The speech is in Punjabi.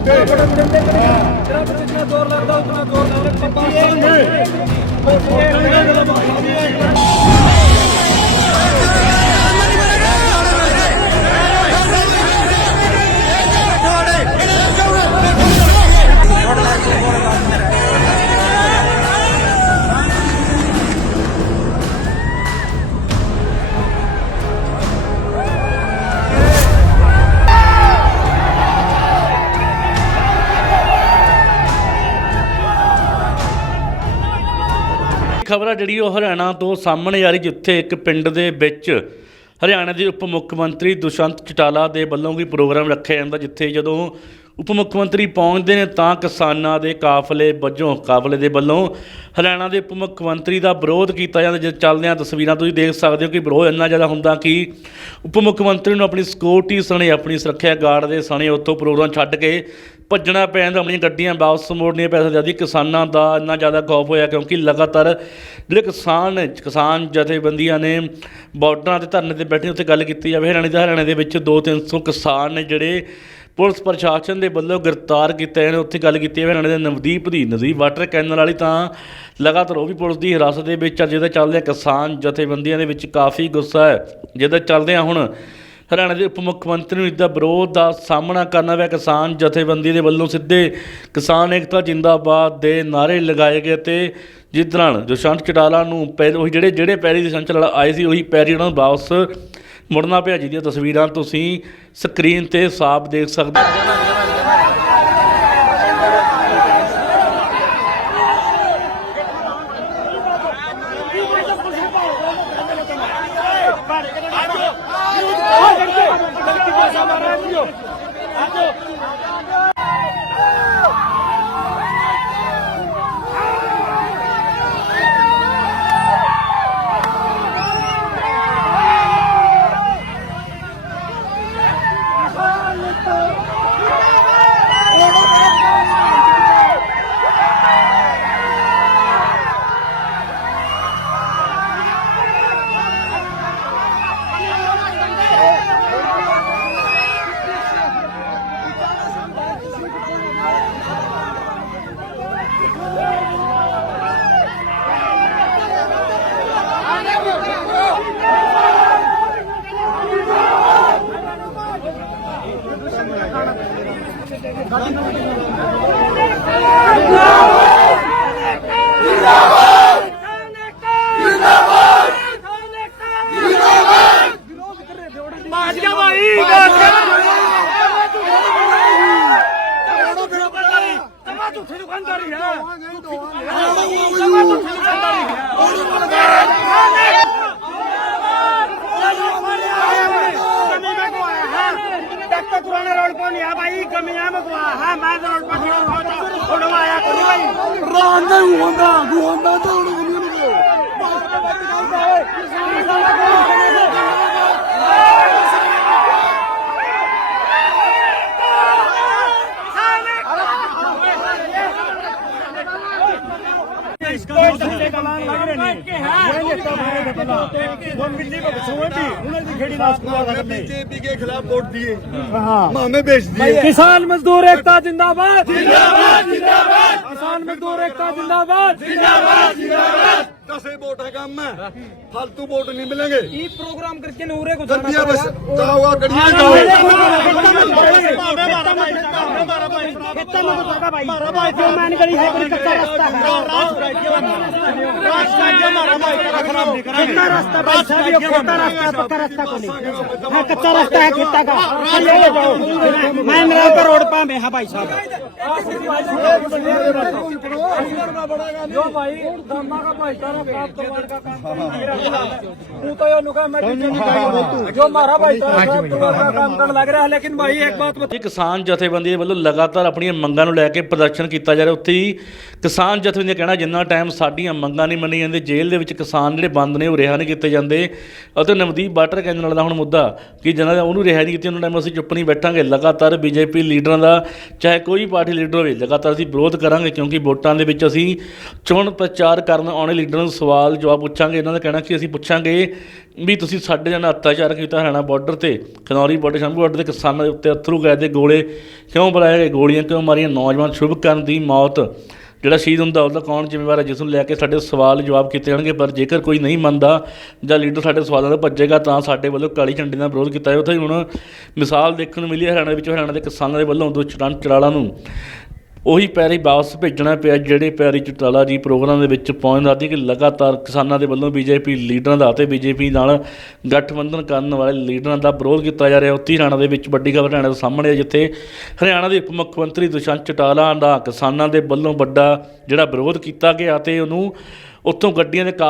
ਜਿਹੜਾ ਪਿੱਛੇ ਜ਼ੋਰ ਲੱਗਦਾ ਉਤਨਾ ਜ਼ੋਰ ਨਾਲ ਪਾਕਿਸਤਾਨ ਨੂੰ ਖਬਰ ਆ ਜਿਹੜੀ ਉਹ ਹਰਿਆਣਾ ਤੋਂ ਸਾਹਮਣੇ ਆ ਰਹੀ, ਜਿੱਥੇ ਇੱਕ ਪਿੰਡ ਦੇ ਵਿੱਚ ਹਰਿਆਣਾ ਦੇ ਉਪ ਮੁੱਖ ਮੰਤਰੀ ਦੁਸ਼ੰਤ ਚਟਾਲਾ ਦੇ ਵੱਲੋਂ ਵੀ ਪ੍ਰੋਗਰਾਮ ਰੱਖਿਆ ਜਾਂਦਾ, ਜਿੱਥੇ ਜਦੋਂ ਉਪ ਮੁੱਖ ਮੰਤਰੀ ਪਹੁੰਚਦੇ ਨੇ ਤਾਂ ਕਿਸਾਨਾਂ ਦੇ ਕਾਫਲੇ ਵਜੋਂ ਕਾਫਲੇ ਦੇ ਵੱਲੋਂ ਹਰਿਆਣਾ ਦੇ ਉਪ ਮੁੱਖ ਮੰਤਰੀ ਦਾ ਵਿਰੋਧ ਕੀਤਾ ਜਾਂਦਾ ਜੇ ਚੱਲਦਿਆਂ ਤਸਵੀਰਾਂ ਤੁਸੀਂ ਦੇਖ ਸਕਦੇ ਹੋ ਕਿ ਵਿਰੋਧ ਇੰਨਾ ਜ਼ਿਆਦਾ ਹੁੰਦਾ ਕਿ ਉਪ ਮੁੱਖ ਮੰਤਰੀ ਨੂੰ ਆਪਣੀ ਸਿਕਿਉਰਿਟੀ ਸਣੇ ਆਪਣੀ ਸੁਰੱਖਿਆ ਗਾਰਡ ਦੇ ਸਣੇ ਉੱਥੋਂ ਪ੍ਰੋਗਰਾਮ ਛੱਡ ਕੇ ਭੱਜਣਾ ਪੈ ਜਾਂਦਾ ਆਪਣੀਆਂ ਗੱਡੀਆਂ ਵਾਪਸ ਮੋੜਨੀਆਂ ਪੈ ਸਕਦੀਆਂ ਜੀ ਕਿਸਾਨਾਂ ਦਾ ਇੰਨਾ ਜ਼ਿਆਦਾ ਖੌਫ ਹੋਇਆ ਕਿਉਂਕਿ ਲਗਾਤਾਰ ਜਿਹੜੇ ਕਿਸਾਨ ਨੇ, ਕਿਸਾਨ ਜਥੇਬੰਦੀਆਂ ਨੇ ਬਾਰਡਰਾਂ ਤੇ ਧਰਨੇ ਤੇ ਬੈਠੇ ਉੱਥੇ ਗੱਲ ਕੀਤੀ ਜਾਵੇ ਹਰਿਆਣੇ ਦੇ ਹਰਿਆਣੇ ਦੇ ਵਿੱਚ 2-300 ਕਿਸਾਨ ਨੇ ਜਿਹੜੇ ਪੁਲਿਸ ਪ੍ਰਸ਼ਾਸਨ ਦੇ ਵੱਲੋਂ ਗ੍ਰਿਫਤਾਰ ਕੀਤਾ ਗਏ ਉੱਥੇ ਗੱਲ ਕੀਤੀ ਜਾਵੇ ਹਰਿਆਣੇ ਦੇ ਨਵਦੀਪ ਦੀ ਨਦੀ ਵਾਟਰ ਕੈਨਲ ਵਾਲੀ ਤਾਂ ਲਗਾਤਾਰ ਉਹ ਵੀ ਪੁਲਿਸ ਦੀ ਹਿਰਾਸਤ ਦੇ ਵਿੱਚ ਆ, ਜਿਹਦੇ ਚੱਲਦੇ ਕਿਸਾਨ ਜਥੇਬੰਦੀਆਂ ਦੇ ਵਿੱਚ ਕਾਫੀ ਗੁੱਸਾ ਹੈ। ਜਿਹਦੇ ਚੱਲਦੇ ਹੁਣ ਹਰਿਆਣਾ ਦੇ ਉਪ ਮੁੱਖ ਮੰਤਰੀ ਨੂੰ ਇਸਦਾ ਵਿਰੋਧ ਦਾ ਸਾਹਮਣਾ ਕਰਨਾ ਪਿਆ। ਕਿਸਾਨ ਜਥੇਬੰਦੀ ਦੇ ਵੱਲੋਂ ਸਿੱਧੇ ਕਿਸਾਨ ਏਕਤਾ ਜਿੰਦਾਬਾਦ ਦੇ ਨਾਅਰੇ ਲਗਾਏ ਗਏ ਤੇ ਜਿਸ ਦੌਰਾਨ ਦੁਸ਼ਯੰਤ ਚਟਾਲਾ ਨੂੰ ਪੈਰ ਉਹੀ ਜਿਹੜੇ ਜਿਹੜੇ ਪੈਰੀ ਦੇ ਸੰਚਲ ਆਏ ਸੀ, ਉਹੀ ਪੈਰੀ ਉਹਨਾਂ ਨੂੰ ਵਾਪਸ ਮੁੜਨਾ ਪਿਆ ਜਿਹਦੀਆਂ ਤਸਵੀਰਾਂ ਤੁਸੀਂ ਸਕਰੀਨ ਤੇ ਸਾਫ਼ ਦੇਖ ਸਕਦੇ ਹੋ। ਮਾਜੀਆ ਭਾਈ ਤਮਾਤੂ ਫਿਰ ਬੰਦਾਰੀ ਤਮਾਤੂ ਫਿਰ ਬੰਦਾਰੀ ਹੈ ਤਮਾਤੂ ਫਿਰ ਬੰਦਾਰੀ ਹੈ तो पुराने रोड पर नहीं है भाई कमियां में हुआ है मैं तो रोड पर खड़ा हुआ था फोटो आया को नहीं भाई रान नहीं होंदा गुहोंदा तो उन्हें नहीं मिले बीजेपी के खिलाफ वोट दिए हमें बेच दिए किसान मजदूर एकता जिंदाबाद जिंदाबाद जिंदाबाद किसान मजदूर एकता जिंदाबाद जिंदाबाद दसे वोट है काम में फालतू वोट नहीं मिलेंगे ये प्रोग्राम करके नूरे को गद्दिया बस जाओ करिए जाओ कितना रास्ता भाई साहब ये छोटा रास्ता है पक्का रास्ता को नहीं हाँ कच्चा रास्ता है खेता का हाँ, ले ले जाओ मैं मेरा पर रोड पा में हाँ भाई साहब जो भाई धर्मा का भाईचारा प्राप्त होने का काम तू तो ये नुका मैं जो हमारा भाईचारा प्राप्त होने का काम करने लग रहा है लेकिन भाई एक बात बता ਇਹ ਕਿਸਾਨ ਜਥੇਬੰਦੀ ਦੇ ਵੱਲੋਂ ਲਗਾਤਾਰ ਆਪਣੀਆਂ ਮੰਗਾਂ ਨੂੰ ਲੈ ਕੇ ਪ੍ਰਦਰਸ਼ਨ ਕੀਤਾ ਜਾ ਰਿਹਾ, ਉੱਥੇ ਹੀ ਕਿਸਾਨ ਜਥੇਬੰਦੀ ਦਾ ਕਹਿਣਾ, ਜਿੰਨਾ ਟਾਈਮ ਸਾਡੀਆਂ ਮੰਗਾਂ ਨਹੀਂ ਮੰਨੀਆਂ ਜਾਂਦੀਆਂ, ਜੇਲ੍ਹ ਦੇ ਵਿੱਚ ਕਿਸਾਨ ਜਿਹੜੇ ਬੰਦ ਨੇ, ਉਹ ਰਿਹਾ ਨਹੀਂ ਕੀਤੇ ਜਾਂਦੇ। ਅਤੇ ਨਵਦੀਪ ਵਾਟਰ ਕੈਨਲ ਦਾ ਹੁਣ ਮੁੱਦਾ ਕਿ ਜਿਹਨਾਂ ਦਾ ਉਹਨੂੰ ਰਿਹਾ ਨਹੀਂ ਕੀਤੀ, ਉਹਨਾਂ ਟਾਈਮ ਅਸੀਂ ਚੁੱਪ ਨਹੀਂ ਬੈਠਾਂਗੇ। ਲਗਾਤਾਰ ਬੀਜੇਪੀ ਲੀਡਰਾਂ ਦਾ, ਚਾਹੇ ਕੋਈ ਪਾਰਟੀ ਪਾਰਟੀ ਲੀਡਰ ਹੋਵੇ, ਲਗਾਤਾਰ ਅਸੀਂ ਵਿਰੋਧ ਕਰਾਂਗੇ, ਕਿਉਂਕਿ ਵੋਟਾਂ ਦੇ ਵਿੱਚ ਅਸੀਂ ਚੋਣ ਪ੍ਰਚਾਰ ਕਰਨ ਆਉਣੇ ਲੀਡਰਾਂ ਨੂੰ ਸਵਾਲ ਜਵਾਬ ਪੁੱਛਾਂਗੇ। ਇਹਨਾਂ ਦਾ ਕਹਿਣਾ ਕਿ ਅਸੀਂ ਪੁੱਛਾਂਗੇ ਵੀ ਤੁਸੀਂ ਸਾਡੇ ਨਾਲ ਅਤਿਆਚਾਰ ਕੀਤਾ ਹਰਿਆਣਾ ਬਾਰਡਰ ਤੇ, ਖਨੌਰੀ ਬਾਰਡਰ ਸ਼ੰਭੂ ਬਾਰਡਰ ਦੇ ਕਿਸਾਨਾਂ ਦੇ ਉੱਤੇ ਅਥਰੂ ਗਏ ਦੇ ਗੋਲੇ ਕਿਉਂ ਬੁਲਾਏ ਗਏ? ਗੋਲੀਆਂ ਕਿਉਂ ਮਾਰੀਆਂ? ਨੌਜਵਾਨ ਸ਼ੁਭਕਰਨ ਦੀ ਮੌਤ, ਜਿਹੜਾ ਸ਼ਹੀਦ ਹੁੰਦਾ ਉਹਦਾ ਕੌਣ ਜ਼ਿੰਮੇਵਾਰ ਹੈ? ਜਿਸ ਨੂੰ ਲੈ ਕੇ ਸਾਡੇ ਸਵਾਲ ਜਵਾਬ ਕੀਤੇ ਜਾਣਗੇ, ਪਰ ਜੇਕਰ ਕੋਈ ਨਹੀਂ ਮੰਨਦਾ ਜਾਂ ਲੀਡਰ ਸਾਡੇ ਸਵਾਲਾਂ ਦਾ ਭੱਜੇਗਾ, ਤਾਂ ਸਾਡੇ ਵੱਲੋਂ ਕਾਲੀ ਝੰਡੀ ਦਾ ਵਿਰੋਧ ਕੀਤਾ ਜਾਵੇ। ਉੱਥੇ ਹੁਣ ਮਿਸਾਲ ਦੇਖਣ ਨੂੰ ਮਿਲੀ ਹੈ, ਹਰਿਆਣਾ ਵਿੱਚ, ਹਰਿਆਣਾ ਦੇ ਕਿਸਾਨਾਂ ਦੇ ਵੱਲੋਂ ਦੁਸ਼ਟਨ ਚੜਾਲਾ ਨੂੰ। ਉਹੀ ਪੈਰੀ ਵਾਪਸ ਭੇਜਣਾ ਪਿਆ, ਜਿਹੜੇ ਪੈਰੀ ਚਟਾਲਾ ਜੀ ਪ੍ਰੋਗਰਾਮ ਦੇ ਵਿੱਚ ਪਹੁੰਚਦਾ ਸੀ ਕਿ ਲਗਾਤਾਰ ਕਿਸਾਨਾਂ ਦੇ ਵੱਲੋਂ ਬੀਜੇਪੀ ਲੀਡਰਾਂ ਦਾ ਅਤੇ ਬੀਜੇਪੀ ਨਾਲ ਗਠਬੰਧਨ ਕਰਨ ਵਾਲੇ ਲੀਡਰਾਂ ਦਾ ਵਿਰੋਧ ਕੀਤਾ ਜਾ ਰਿਹਾ। ਉੱਥੇ ਹਰਿਆਣਾ ਦੇ ਵਿੱਚ ਵੱਡੀ ਖਬਰ ਹਰਿਆਣਾ ਦੇ ਸਾਹਮਣੇ ਹੈ ਜਿੱਥੇ ਹਰਿਆਣਾ ਦੇ ਉਪ ਮੁੱਖ ਮੰਤਰੀ ਦੁਸ਼ਯੰਤ ਚਟਾਲਾ ਦਾ ਕਿਸਾਨਾਂ ਦੇ ਵੱਲੋਂ ਵੱਡਾ ਜਿਹੜਾ ਵਿਰੋਧ ਕੀਤਾ ਗਿਆ ਤੇ ਉਹਨੂੰ ਉੱਥੋਂ ਗੱਡੀਆਂ ਦੇ ਕਾ-